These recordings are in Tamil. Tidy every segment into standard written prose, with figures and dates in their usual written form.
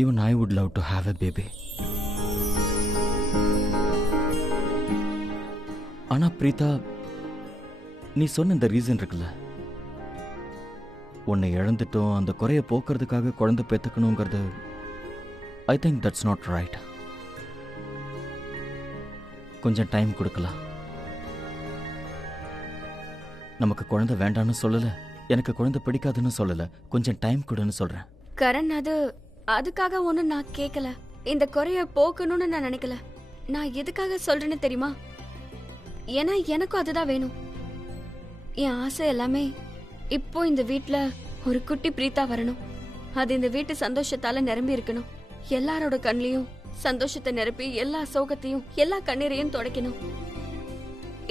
Even I would love to have a baby. ஆனா பிரீதா, நீ சொன்ன இந்த ரீசன் இருக்குல்ல, உன்னை இழந்துட்டோம், அந்த குறைய போக்குறதுக்காக குழந்தை பெத்துக்கணுங்கிறது, I think that's not right. கொஞ்சம் டைம் கொடுக்கலாம். நமக்கு குழந்தை வேண்டான்னு சொல்லல, எனக்கு குழந்தை பிடிக்காதுன்னு சொல்லல, கொஞ்சம் டைம் கொடுன்னு சொல்றேன். கரண், அதுக்காக ஒன்னும் நான் கேட்கல. இந்த குறைய போக்கணும்னு நான் நினைக்கல. நான் எதுக்காக சொல்றேன்னு தெரியுமா? ஏன்னா எனக்கும் அதுதான் வேணும். என் ஆசை எல்லாமே இப்போ இந்த வீட்ல ஒரு குட்டி பிரீதா வரணும். அது இந்த வீட்டு சந்தோஷத்தால நிரம்பி இருக்கணும். எல்லாரோட கண்ணிலையும் சந்தோஷத்தை நிரப்பி எல்லா சோகத்தையும் எல்லா கண்ணீரையும் துடைக்கணும்.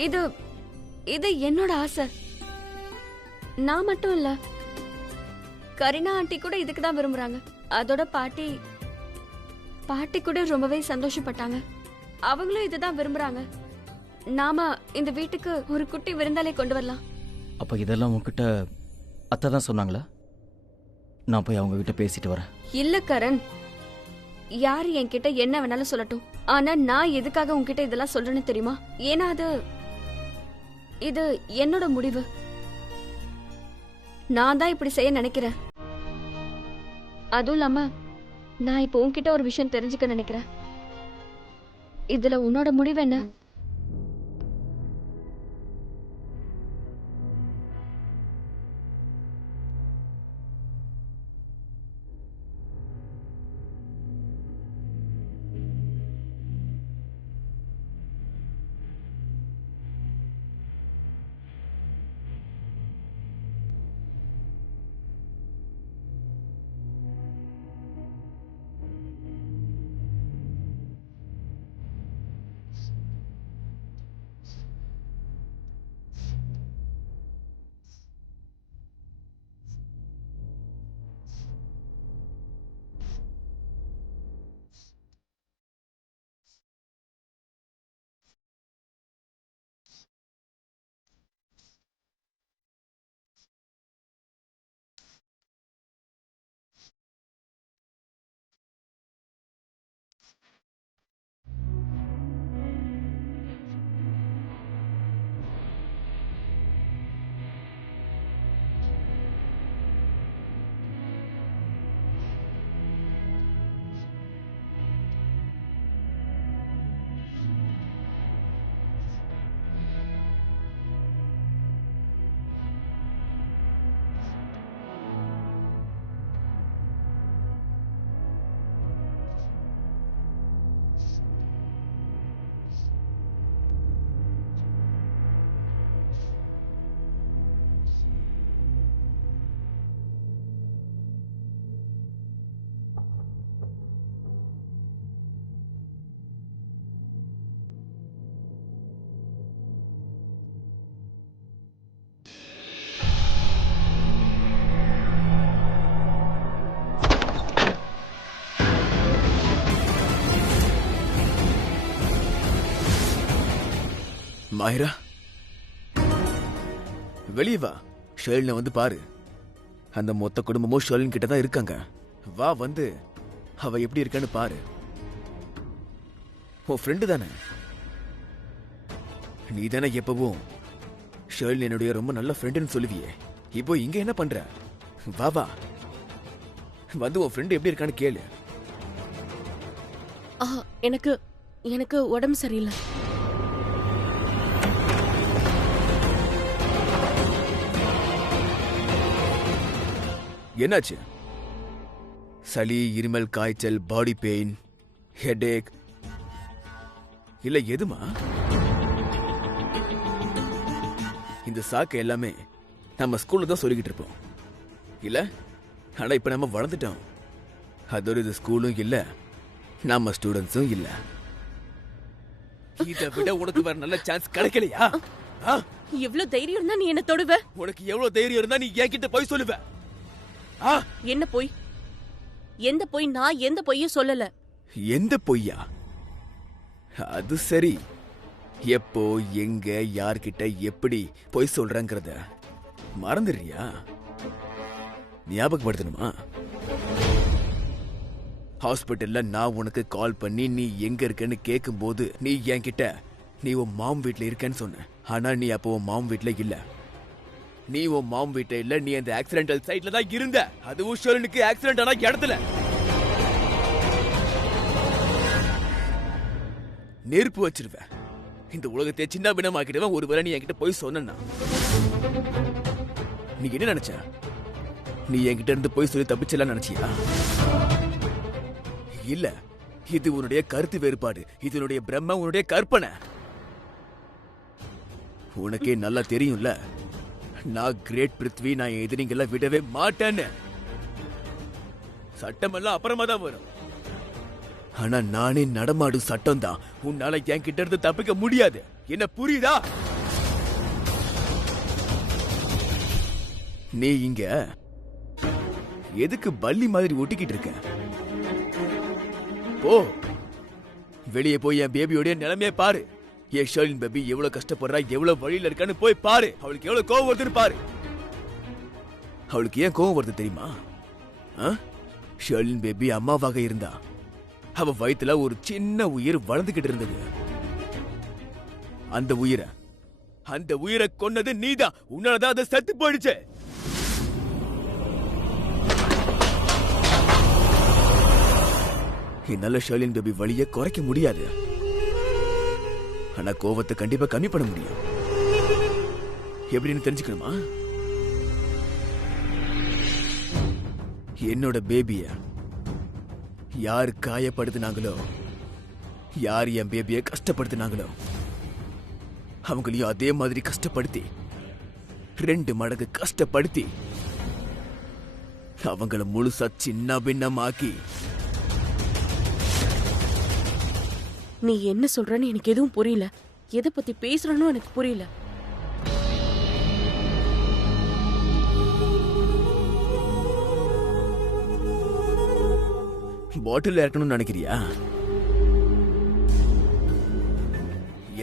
இது இது என்னோட ஆசை. நான் மட்டும் இல்ல, கரீனா ஆண்டி கூட இதுக்கு தான் விரும்புறாங்க. அதோட பாட்டி கூட ரொம்பவே சந்தோஷப்பட்டாங்க. அவங்களும் இதுதான் விரும்புறாங்க. நாம இந்த வீட்டுக்கு ஒரு குட்டி விருந்தாளை கொண்டு வரலாம். அப்ப இதெல்லாம் உன்கிட்ட அத்தை தான் சொன்னாங்களா? நான் போய் அவங்க கிட்ட பேசிட்டு வரேன். இல்ல கரண், யாரு என்கிட்ட என்ன வேணாலும் சொல்லட்டும். ஆனா நான் எதுக்காக உன்கிட்ட இதெல்லாம் சொல்றேன்னு தெரியுமா? ஏன்னா இது என்னோட முடிவு. நான் தான் இப்படி செய்ய நினைக்கிறேன். அதுவும் இல்லாம நான் இப்போ உன்கிட்ட ஒரு விஷயம் தெரிஞ்சுக்க நினைக்கிறேன். இதுல உன்னோட முடிவு என்ன? மாயிரா, வெளியே வா. ஷேர்லினை வந்து பாரு. அந்த மொத்த குடும்பமும் ஷேர்லின் கிட்ட தான் இருக்காங்க. வா, வந்து அவ எப்படி இருக்கான்னு பாரு. உன் ஃப்ரெண்டு தானே நீ? தானே எப்பவும் ஷேர்லின் என்னுடைய ரொம்ப நல்ல ஃப்ரெண்டுன்னு சொல்லுவியே. இப்போ இங்க என்ன பண்ற? வா வா, வந்து உன் ஃப்ரெண்டு எப்படி இருக்கான்னு கேளு. எனக்கு உடம்பு சரியில்லை. என்னாச்சு? சளி, இருமல், காய்ச்சல், பாடி பெயின், ஹெடேக், இல்ல எதுமா? இந்த சாக்கு எல்லாமே நம்ம ஸ்கூல்ல தான் சொல்லிக்கிட்டு இருப்போம் இல்ல? ஆனா இப்ப நம்ம வளர்ந்துட்டோம். அதோட இது ஸ்கூலும் இல்ல, நம்ம ஸ்டூடெண்ட்ஸும் இல்ல. இதை விட உனக்கு வேற நல்ல சான்ஸ் கிடைக்கலையா? எவ்வளவு தைரியம் இருந்தா நீ என்ன தொடுவ? உனக்கு எவ்வளவு தைரியம் இருந்தா நீ என்கிட்ட போய் சொல்லுவ? என்ன போய்? எந்த போய்? நான் எந்த பொய்யும் சொல்லல. எந்த பொய்யா? அது சரி, எப்போ, எங்க, யார்கிட்ட, எப்படி பொய் சொல்றங்கிறத மறந்துடுறியா? ஞாபகப்படுத்தணுமா? ஹாஸ்பிட்டல்ல நான் உனக்கு கால் பண்ணி நீ எங்க இருக்கன்னு கேட்கும்போது நீ என்கிட்ட நீ உன் மாம் வீட்ல இருக்கேன்னு சொன்ன. ஆனா நீ அப்போ உன் மாம் வீட்ல இல்ல. நீ உன் மாம் வீட்ல இல்ல, நீ அந்த ஆக்சிடென்டல் சைட்ல தான் இருந்த. அதுவும் ஷர்லினுக்கு ஆக்சிடென்ட் ஆன இடத்துல. நெருப்பு வச்சிருவேன். இந்த உலகத்தை சின்ன பின்னமாக்கிடுவேன். ஒருவேளை நீ என்கிட்ட போய் சொன்னா நீ என்ன நினைச்ச? நீ என்கிட்ட இருந்து போய் சொல்லி தப்பிச்சலாம் நினைச்சியா? இல்ல, இது உன்னுடைய கருத்து வேறுபாடு. இது உன்னுடைய பிரம்ம, உன்னுடைய கற்பனை. உனக்கே நல்லா தெரியும்ல, நான் கிரேட் பிருத்வி, நான் எதிரிங்கள விடவே மாட்டேன்னு. சட்டமெல்லாம் அப்புறமா தான் வரும். ஆனா நானே நடமாடும் சட்டம் தான். உன்னால என்கிட்ட இருந்து தப்பிக்க முடியாது. என்ன புரியுதா? நீ இங்க எதுக்கு பல்லி மாதிரி ஒட்டிக்கிட்டு இருக்க? போ, வெளியே போய் என் பேபியோட நிலைமையை பாரு. என் ஷர்லின் பேபி எவ்வளவு கஷ்டப்படுறா, எவ்வளவு வழியில இருக்கான்னு போய் பாரு. அவளுக்கு எவ்வளவு கோவம் வருதுன்னு பாரு. அவளுக்கு ஏன் கோவம் வருது தெரியுமா? ஷர்லின் பேபி அம்மாவாக இருந்தா அவ வயித்துல ஒரு சின்ன உயிர் வளர்ந்துகிட்டு இருந்தது. அந்த உயிரை கொன்னது நீதான். உன்னாலதான் அதை செத்து போயிடுச்சு. என்னால ஷர்லின் பேபி வழியை குறைக்க முடியாது. ஆனா கோவத்தை கண்டிப்பா கம்மி பண்ண முடியும். எப்படின்னு தெரிஞ்சுக்கணுமா? என்னோட பேபிய யார் காயப்படுத்தினாங்களோ, யார் என் பேபிய கஷ்டப்படுத்தினாங்களோ, அவங்களையும் அதே மாதிரி கஷ்டப்படுத்தி 2 மடங்கு கஷ்டப்படுத்தி அவங்கள முழுசா சின்ன பின்னமாக்கி. நீ என்ன சொல்றன்னு எனக்கு எதுவும் புரியல. எதை பத்தி பேசுறன்னு எனக்கு புரியல. பாட்டில் இறக்கணும்னு நினைக்கிறியா?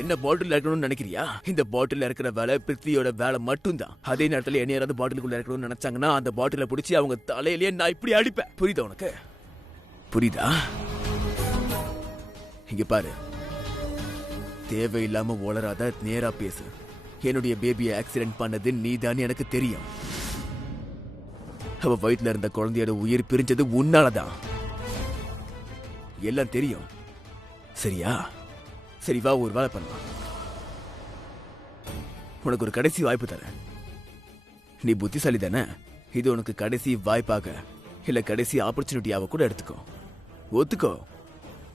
என்ன பாட்டில் இறக்கணும்னு நினைக்கிறியா? இந்த பாட்டில் இறக்குற வேலை பிருத்வியோட வேலை மட்டும்தான். அதே நேரத்துல என்ன யாராவது பாட்டிலுக்குள்ள இறக்கணும்னு நினைச்சாங்கன்னா அந்த பாட்டில பிடிச்சி அவங்க தலையிலேயே நான் இப்படி அடிப்பேன். புரியுதா உனக்கு? புரியுதா? இங்க பாரு, தேவையில்லாம உளராத, நேரா பேசு. என்னுடைய பேபியை ஆக்சிடென்ட் பண்ணது நீதான் எனக்கு தெரியும். அவ வயிற்றுல இருந்த குழந்தையோட உயிர் பிரிஞ்சது உன்னாலதான். எல்லாம் தெரியும். சரியா? சரி, வா, ஒரு வேலை பண்ணலாம். உனக்கு ஒரு கடைசி வாய்ப்பு தரேன். நீ புத்திசாலி தானே? இது உனக்கு கடைசி வாய்ப்பாக இல்ல கடைசி ஆப்பர்ச்சுனிட்டியாவ கூட எடுத்துக்கோ. ஒத்துக்கோ,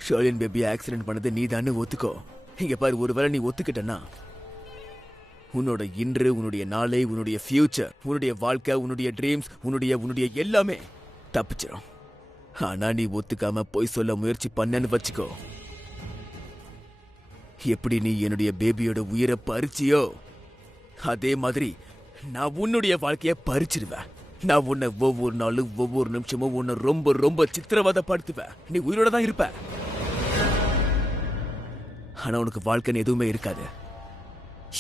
ஷர்லின் பேபி ஆக்சிடென்ட் பண்ணது நீதான்னு ஒத்துக்கோ. இங்க பாரு, ஒருவேளை நீ ஒத்துக்கிட்டனா உன்னோட இன்று, உன்னுடைய நாளை, உன்னுடைய ஃபியூச்சர், உன்னுடைய வாழ்க்கை, உன்னுடைய ட்ரீம்ஸ், உன்னுடைய எல்லாமே தப்பிச்சிடும். ஆனா நீ ஒத்துக்காம போய் சொல்ல முயற்சி பண்ணன்னு வச்சுக்கோ, எப்படி நீ என்னுடைய பேபியோட உயிரை பறிச்சியோ அதே மாதிரி நான் உன்னுடைய வாழ்க்கைய பறிச்சிருவேன். நான் உன்னை ஒவ்வொரு நாளும் ஒவ்வொரு நிமிஷமும் உன்னை ரொம்ப ரொம்ப சித்திரவதைப்படுத்துவேன். நீ உயிரோட தான் இருப்ப, ஆனா உனக்கு வாழ்க்கைன்னு எதுவுமே இருக்காது.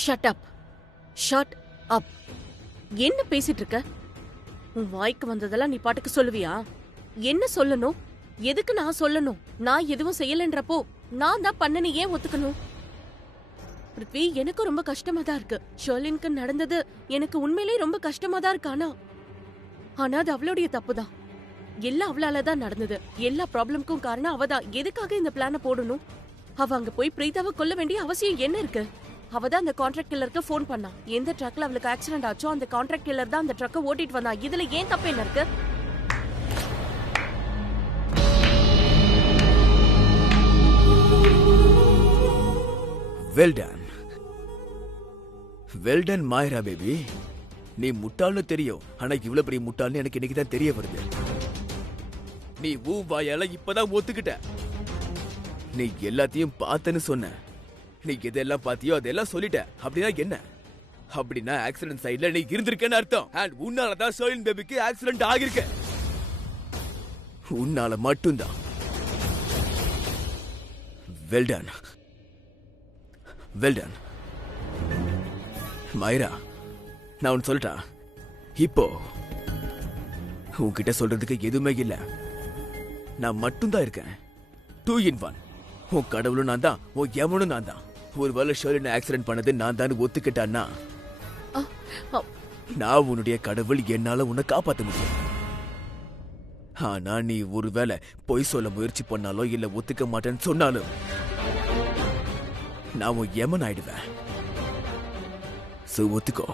Shut up, shut up. என்ன பேசிட்டு இருக்க? உன் வாய்க்கு வந்ததெல்லாம் நீ பாட்டுக்கு சொல்லுவியா? என்ன சொல்லணும்? எதுக்கு நான் சொல்லணும்? நான் எதுவும் செய்யலன்றப்போ நான் தான் பண்ணனு ஏன் ஒத்துக்கணும்? பிருத்வி, எனக்கு ரொம்ப கஷ்டமா தான் இருக்கு. ஷர்லினுக்கு நடந்தது எனக்கு உண்மையிலே ரொம்ப கஷ்டமா தான் இருக்கு. ஆனா அது அவளுடைய தப்பு தான். எல்லாம் அவளால தான் நடந்தது. எல்லா ப்ராப்ளம்க்கும் காரணம் அவதான். எதுக்காக இந்த பிளான போடணும்? அவ அங்க போய் பிரீதாவை கொல்ல வேண்டிய அவசியம் என்ன இருக்கு? அவதான் அந்த கான்ட்ராக்ட் கில்லருக்கு போன் பண்ணா. எந்த ட்ரக்ல அவளுக்கு ஆக்சிடென்ட் ஆச்சோ அந்த கான்ட்ராக்ட் கில்லர் தான் அந்த ட்ரக்கை ஓட்டிட்டு வந்தா. இதுல ஏன் தப்பு என்ன இருக்கு? Well done, well done Mayra baby. நீ முட்டாள்னு தெரியும், ஆனா இவ்வளவு பெரிய முட்டாள்னு எனக்கு இன்னைக்கு தான் தெரிய வருது. நீ வாயால இப்பதான் ஒத்துக்கிட்ட. நீ எல்லாத்தையும் பார்த்தன்னு சொன்ன. நீ எதெல்லாம் பாத்தியோ அதெல்லாம் சொல்லிட்ட. அப்படின்னா என்ன? அப்படின்னா ஆக்சிடென்ட் சைடுல நீ இருந்திருக்கன்னு அர்த்தம். அண்ட் உன்னாலதான் ஷர்லின் பேபிக்கு ஆக்சிடென்ட் ஆகிருக்கு. உன்னால மட்டும்தான். Well done, well done. Mayra, நான் ஒன்னு சொல்லிட்டா? இப்போ உன்கிட்ட சொல்றதுக்கு எதுவுமே இல்ல. நான் மட்டும்தான் இருக்கேன். 2 in 1. உன் கடவுளும் நான் தான், உன் யமனும் நான் தான். ஒருவேளை ஷர்லின் ஆக்சிடென்ட் பண்ணது நான் தான் ஒத்துக்கிட்டான்னா நான் உன்னுடைய கடவுள், என்னால உன்னை காப்பாற்ற முடியும். ஆனா நீ ஒருவேளை பொய் சொல்ல முயற்சி பண்ணாலோ இல்ல ஒத்துக்க மாட்டேன்னு சொன்னாலும் நான் உன் யமன் ஆயிடுவேன். ஒத்துக்கோ.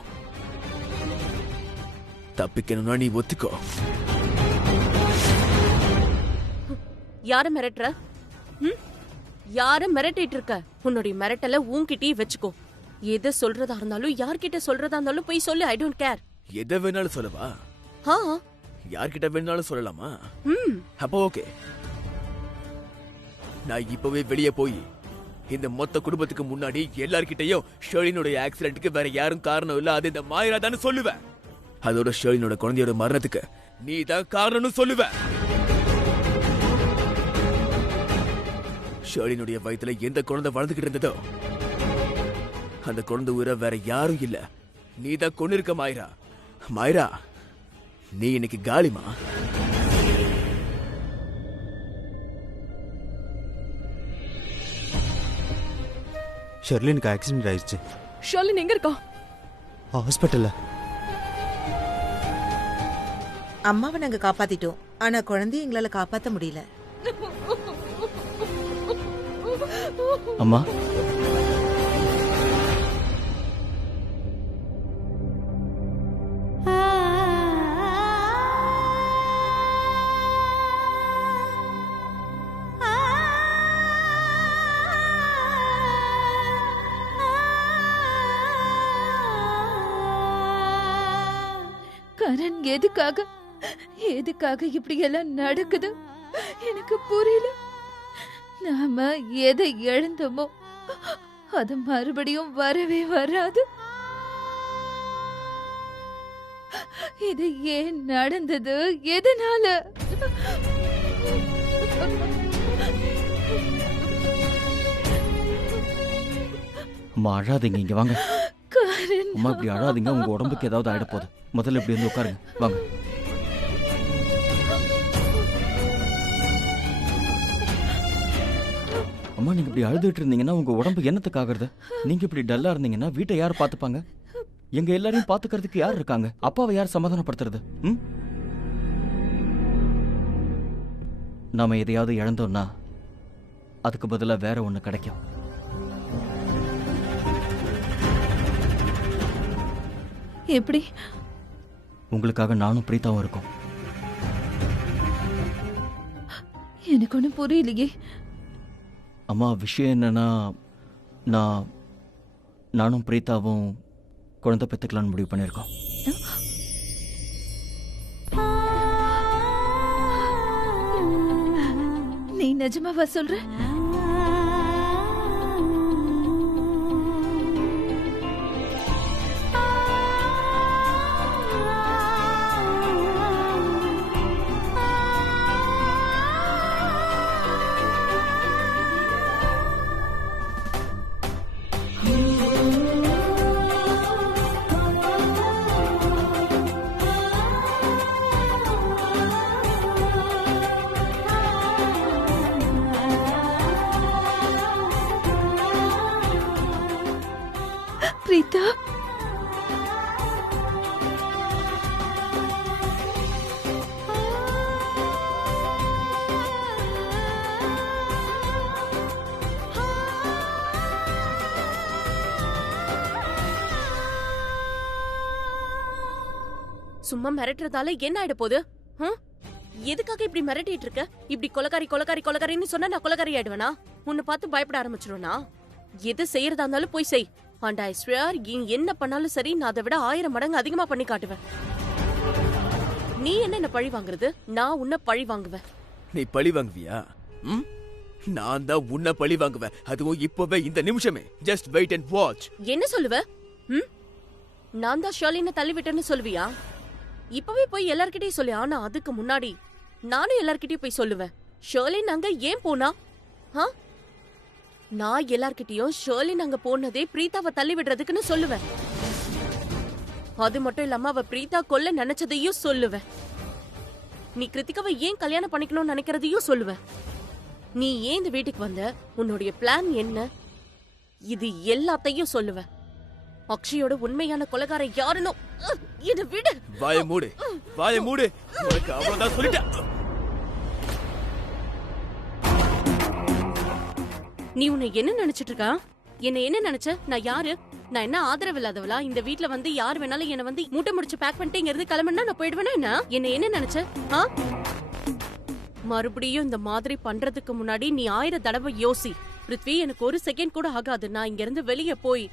தப்பிக்கணும்னா நீ ஒத்துக்கோ. யார மிரட்டுற? யார மிரட்டிட்டு இருக்க? உன்னுடைய மிரட்டல உன்கிட்டயே வச்சுக்கோ. எதை சொல்றதா இருந்தாலும் யார்கிட்ட சொல்றதா இருந்தாலும் போய் சொல்லு. I don't care. எதை வேணாலும் சொல்லவா? யார்கிட்ட வேணாலும் சொல்லலாமா? அப்போ ஓகே. நான் இப்பவே வெளியே போய் இந்த மொத்த குடும்பத்துக்கு முன்னாடி எல்லார்கிட்டையும் ஷர்லினுடைய ஆக்சிடென்ட்க்கு வேற யாரும் காரணம் இல்ல, அது இந்த மாயரா தான் சொல்லுவேன். அதோட ஷர்லினோட குழந்தையோட மரணத்துக்கு நீ தான் காரணம்னு சொல்லுவேன். ஷர்லினுடைய வயித்துல எந்த குழந்தை வளர்ந்துகிட்டு இருந்ததோ அந்த குழந்தை உயிரை வேற யாரும் இல்ல, நீ தான் கொண்டு இருக்க மாயரா. மாயரா, நீ இன்னைக்கு காலிமா. ஷெர்லினுக்கு ஆக்சிடென்ட் ஆயிடுச்சு. ஷர்லின் எங்க இருக்கா? ஹாஸ்பிட்டல்ல. அம்மாவை நாங்க காப்பாத்திட்டோம், ஆனா குழந்தைய எங்களால காப்பாத்த முடியல. அம்மா, கரண் எதுக்காக இப்படி எல்லாம் நடக்குது எனக்கு புரியல. நாம எதை இழந்தோமோ அது மறுபடியும் வரவே வராது. இது ஏன் நடந்தது? எதனால? அம்மா அழாதீங்க, இங்க வாங்க. கரண், அம்மா இப்படி அழாதீங்க, உங்க உடம்புக்கு ஏதாவது ஆயிட போகுது. முதல்ல இப்படி வந்து உட்காருங்க, வாங்க. அம்மா, நீங்க இப்படி அழுதுட்டு இருந்தீங்கன்னா உங்க உடம்பு என்னத்துக்கு ஆகுறது? நீங்க இப்படி டல்லா இருந்தீங்கன்னா வீட்டை யார் பாத்துப்பாங்க? எங்க எல்லாரையும் பாத்துக்கிறதுக்கு யார் இருக்காங்க? அப்பாவை யார் சமாதானப்படுத்துறது? நாம எதையாவது இழந்தோம்னா அதுக்கு பதிலா வேற ஒண்ணு கிடைக்கும். எப்படி? உங்களுக்காக நானும் பிரீத்தாவும் இருக்கோம். எனக்கு ஒன்றும் புரியலையே. அம்மா, விஷயம் என்னன்னா, நானும் பிரீத்தாவும் குழந்தை பெற்றுக்கலான்னு முடிவு பண்ணியிருக்கோம். நீ நிஜமாவா சொல்ற? பிரீதா, சும்மா மிரட்டுறதால என்ன ஆயிட போகுது? எதுக்காக இப்படி மிரட்டிட்டு இருக்க? இப்படி கொலகாரின்னு சொன்னா நான் கொலகாரி ஆயிடுவேனா? உன்னை பார்த்து பயப்பட ஆரம்பிச்சிருவேனா? எது செய்யறதா இருந்தாலும் போய் செய். அண்ட் ஐ ஸ்வேர், என்ன பண்ணாலும் சரி, நான் அதை விட 1000 மடங்கு அதிகமா பண்ணி காட்டுவேன். நீ என்ன பழி வாங்குறது? நான் உன்னை பழி வாங்குவேன். நீ பழி வாங்குவியா? நான் தான் உன்னை பழி வாங்குவேன், அதுவும் இப்பவே, இந்த நிமிஷமே. Just wait and watch. என்ன சொல்லுவ? நான் தான் ஷர்லினை தள்ளி விட்டேன்னு சொல்லுவியா? இப்பவே போய் எல்லார்கிட்டயும் சொல்லு. ஆனா அதுக்கு முன்னாடி நானும் எல்லார்கிட்டயும் போய் சொல்லுவேன். ஷர்லின் அங்க ஏன் போனா? நான் எல்லார்கிட்டயும் ஷர்லின் அங்க போனதே பிரீத்தாவை தள்ளி விடுறதுக்குன்னு சொல்லுவேன். அது மட்டும் இல்லாம அவ பிரீத்தா கொல்ல நினைச்சதையும் சொல்லுவேன். நீ கிருத்திகாவை ஏன் கல்யாணம் பண்ணிக்கணும்னு நினைக்கிறதையும் சொல்லுவேன். நீ ஏன் இந்த வீட்டுக்கு வந்த, உன்னுடைய பிளான் என்ன, இது எல்லாத்தையும் சொல்லுவேன். அக்ஷயோட உண்மையான கொலைகாரன் யாருன்னு இத விடு. வாயை மூடு, வாயை மூடு. உனக்கு அவ்வளவுதான் சொல்லிட்டேன். நீ உன்னை என்ன நினைச்சிட்டு இருக்கா? என்ன நினைச்ச? நான் யாரு? நான் என்ன ஆதரவு இல்லாதவளா? இந்த வீட்ல வந்து யார் வேணாலும் என்ன வந்து மூட்டை முடிச்சு பேக் பண்ணிட்டு இங்க இருந்து கிளம்புனா நான் போயிடுவேனா? என்ன நினைச்ச? மறுபடியும் இந்த மாதிரி பண்றதுக்கு முன்னாடி நீ 1000 தடவை யோசி. பிருத்வி, எனக்கு ஒரு செகண்ட் கூட ஆகாது. நான் இங்க இருந்து வெளியே போய்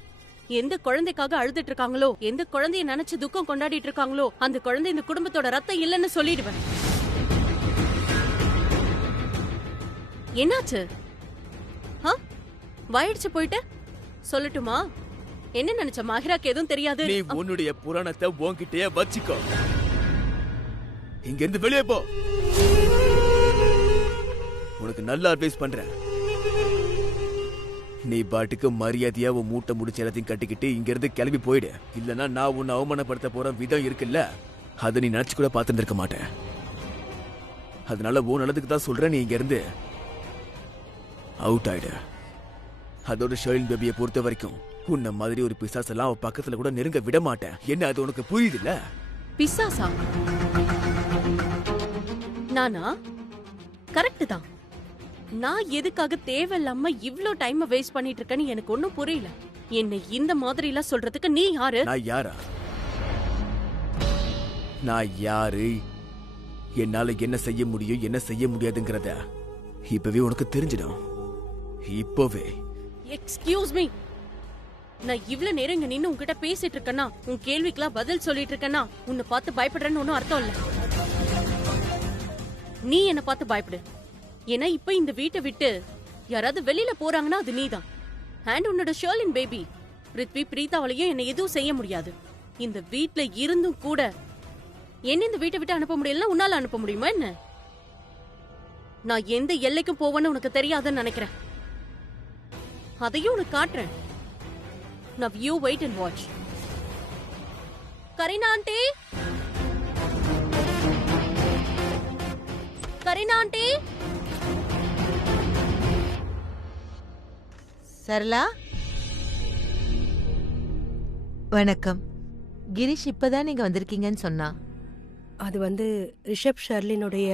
எந்த குழந்தைக்காக அழுதுட்டு இருக்காங்களோ, எந்த குழந்தைய நினைச்சு துக்கம் கொண்டாடிட்டு இருக்காங்களோ, அந்த குழந்தை இந்த குடும்பத்தோட ரத்தம் இல்லைன்னு சொல்லிடுவேன். என்னாச்சு? வயடிச்சு போயிட்ட சொல்லட்டுமா? என்ன நினைச்ச? மாஹிராக்கு எதுவும் தெரியாது. நீ உன்னுடைய புராணத்தை உன்கிட்டயே வச்சுக்கோ. இங்க இருந்து வெளியே போ. உனக்கு நல்ல அட்வைஸ் பண்றேன். நீ பாட்டுக்கு மரியாதையா உன் மூட்டை முடிச்சு எல்லாத்தையும் கட்டிக்கிட்டு இங்க இருந்து கிளம்பி போயிடு. இல்லனா நான் உன்னை அவமானப்படுத்த போற விதம் இருக்குல்ல, அதை நீ நினைச்சு கூட பார்த்துருக்க மாட்டேன். அதனால உன் நல்லதுக்கு தான் சொல்றேன், நீ இங்க இருந்து அவுட் ஆயிடு. அதோட ஷர்லின் பேபியை பொறுத்த வரைக்கும் உன்ன மாதிரி ஒரு பிசாசெல்லாம் அவ பக்கத்துல கூட நெருங்க விட மாட்டேன். என்ன அது உனக்கு புரியுது இல்ல? பிசாசா? நானா? கரெக்ட் தான். நான் எதுக்காக தேவையில்லாம இவ்ளோ டைம் வேஸ்ட் பண்ணிட்டு இருக்கேன்னு எனக்கு ஒன்னும் புரியல. என்ன இந்த மாதிரி எல்லாம் சொல்றதுக்கு நீ யாரு? நான் யாரா? நான் யாரு, என்னால என்ன செய்ய முடியும் என்ன செய்ய முடியாதுங்கிறத இப்பவே உனக்கு தெரிஞ்சிடும். இப்பவே. எக்ஸ்கியூஸ் மீ, நான் இவ்வளவு நேரம் இங்க நின்னு உன்கிட்ட பேசிட்டு இருக்கேன்னா, உன் கேள்விக்கெல்லாம் பதில் சொல்லிட்டு இருக்கேன்னா, உன்னை பார்த்து பயப்படுறேன்னு ஒன்னும் அர்த்தம் இல்ல. நீ என்ன பார்த்து பயப்படு. ஏன்னா இப்ப இந்த வீட்டை விட்டு யாராவது வெளியில போறாங்கன்னா அது நீதான். அண்ட் உன்னோட ஷர்லின் பேபி பிருத்வி பிரீதாவளையும் என்ன எதுவும் செய்ய முடியாது. இந்த வீட்ல இருந்தும் கூட என்ன இந்த வீட்டை விட்டு அனுப்ப முடியலன்னா உன்னால அனுப்ப முடியுமா என்ன? நான் எந்த எல்லைக்கும் போவேன்னு உனக்கு தெரியாதுன்னு நினைக்கிறேன். அதையும் உனக்கு காட்டுறேன். Now you wait and watch. Kareena aunty, Kareena aunty. Sarala, வணக்கம். கிரீஷ் இப்பதான் நீங்க வந்திருக்கீங்கன்னு சொன்னா. அது ரிஷப் ஷர்லினுடைய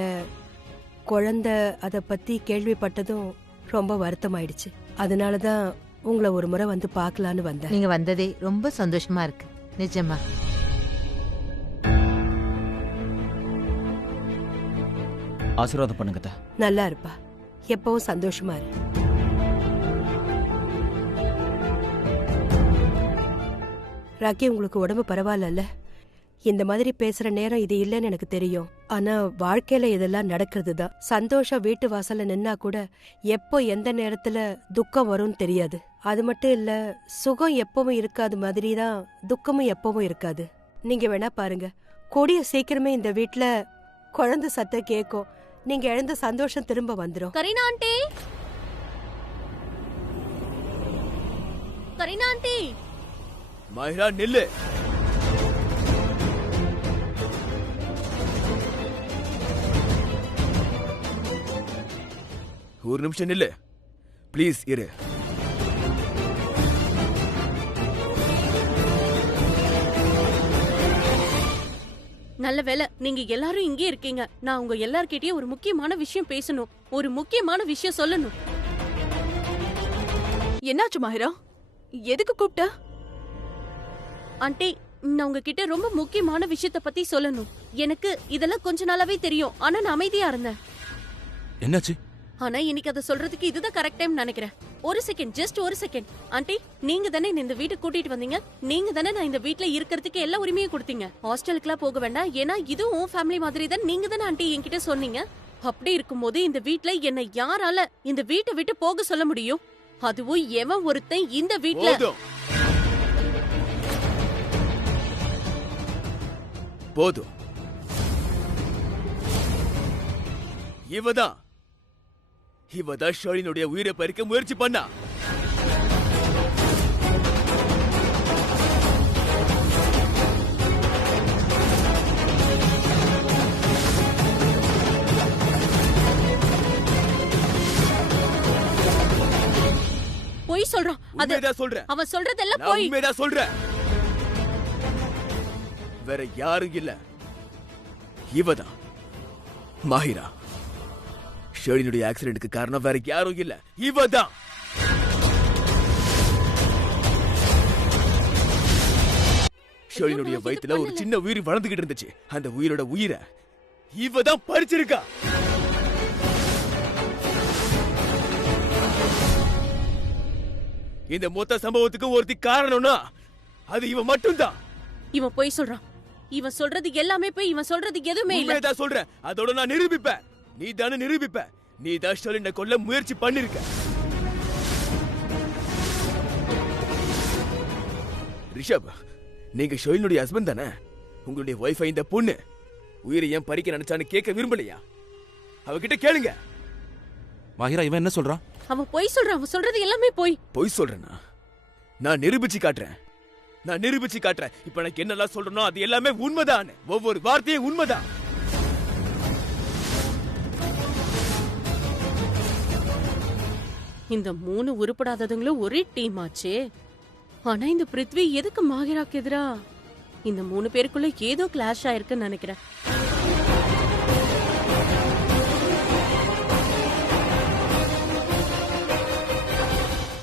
குழந்தை அதை பத்தி கேள்விப்பட்டதும் ரொம்ப வருத்தமாயிடுச்சு. அதனாலதான் உங்களை ஒரு முறை வந்து பார்க்கலான்னு வந்தேன். நீங்க வந்ததே ரொம்ப சந்தோஷமா இருக்கு, நிஜமா. ஆசீர்வாதம் பண்ணுங்க. நல்லா இருப்பா, எப்பவும் சந்தோஷமா இரு. ராக்கி, உங்களுக்கு உடம்பு பரவாயில்ல? இந்த மாதிரி பேசுற நேரம் இது இல்லைன்னு எனக்கு தெரியும். ஆனா வாழ்க்கையில இதெல்லாம் நடக்கிறது தான். சந்தோஷம் வீட்டு வாசல்ல நின்னா கூட எப்போ எந்த நேரத்துல துக்கம் வரும்னு தெரியாது. அது மட்டும் இல்ல, சுகம் எப்பவும் இருக்காது மாதிரி தான் துக்கமும் எப்பவும் இருக்காது. நீங்க வேணா பாருங்க, கூடிய சீக்கிரமே இந்த வீட்ல குழந்தை சத்தம் கேட்கும். நீங்க இழந்த சந்தோஷம் திரும்ப வந்துரும். Kareena aunty, Kareena aunty. மாஹிரா நில்லு. ஒரு நிமிஷம் நில்லு ப்ளீஸ். இரு. நல்ல வேலை நீங்க எல்லாரும் இங்கே இருக்கீங்க. நான் உங்க எல்லார்கிட்டயும் ஒரு முக்கியமான விஷயம் பேசணும், ஒரு முக்கியமான விஷயம் சொல்லணும். என்னாச்சு மாஹிரா? எதுக்கு கூப்பிட்ட? ஆண்டி, நான் உங்ககிட்ட ரொம்ப முக்கியமான விஷயத்த பத்தி சொல்லணும். எனக்கு இதெல்லாம் கொஞ்ச நாளாவே தெரியும், ஆனா நான் அமைதியா இருந்தேன். என்னாச்சு? ஆனா இன்னைக்கு அதை சொல்றதுக்கு இதுதான் கரெக்ட் டைம் நினைக்கிறேன். ஒரு செகண்ட், ஜஸ்ட் ஒரு செகண்ட். ஆண்டி, நீங்க தானே இந்த வீட்டுக்கு கூட்டிட்டு வந்தீங்க? நீங்க தானே நான் இந்த வீட்ல இருக்கிறதுக்கு எல்லா உரிமையும் கொடுத்தீங்க. ஹாஸ்டலுக்குலாம் போக வேண்டாம், ஏன்னா இதுவும் உன் ஃபேமிலி மாதிரி தான். நீங்க தானே ஆண்டி என்கிட்ட சொன்னீங்க. அப்படி இருக்கும்போது இந்த வீட்ல என்னை யாரால இந்த வீட்டை விட்டு போக சொல்ல முடியும்? அதுவும் எவன் ஒருத்தன் இந்த வீட்ல. போதும். இவதான் ஷர்லினுடைய உயிரை பறிக்க முயற்சி பண்ணா. பொய் சொல்றான். அது உண்மைதான் சொல்றேன். அவன் சொல்றதெல்லாம் நான் பொய். உண்மைதான் சொல்றேன். வேற யாரும் இல்ல, இவதான் மாஹிரா. ஷேர்லினுடைய ஆக்சிடென்ட்க்கு காரணம் வேற யாரும் இல்ல, இவதான். ஷேர்லினுடைய வயித்துல ஒரு சின்ன உயிர் வளர்ந்துகிட்டு இருந்துச்சு. அந்த உயிரோட உயிரை இவதான் பறிச்சிருக்கா. இந்த மொத்த சம்பவத்துக்கு ஒருத்தி காரணம்னா அது இவன் மட்டும்தான். இவன் பொய் சொல்றான். இவன் சொல்றது எல்லாமே போய், இவன் சொல்றது எதுவுமே இல்ல. உண்மையதான் சொல்றேன். அதோட நான் நிரூபிப்பேன். நீ தானே நிரூபிப்ப. நீ தான் ஷர்லினை கொல்ல முயற்சி பண்ணிருக்க. ரிஷப், நீங்க ஷர்லினுடைய ஹஸ்பண்ட் தானே? உங்களுடைய வைஃபை இந்த பொண்ணு உயிரை ஏன் பறிக்க நினைச்சான்னு கேட்க விரும்பலையா? அவகிட்ட கேளுங்க. மாஹிரா, இவன் என்ன சொல்றான்? அவன் பொய் சொல்றான். அவன் சொல்றது எல்லாமே பொய். பொய் சொல்றேன்னா நான் நிரூபிச்சு காட்டுறேன். இப்ப எனக்கு என்னெல்லாம் சொல்றனோ அது எல்லாமே உண்மைதான். ஒவ்வொரு வார்த்தையும் உண்மைதான். இந்த 3 உருப்படாததுங்களும் ஒரே டீம் ஆச்சே. ஆனா இந்த பிருத்வி எதுக்கு மாஹிராக்கு எதிரா? இந்த 3 பேருக்குள்ள ஏதோ கிளாஷ் ஆயிருக்குன்னு நினைக்கிறேன்.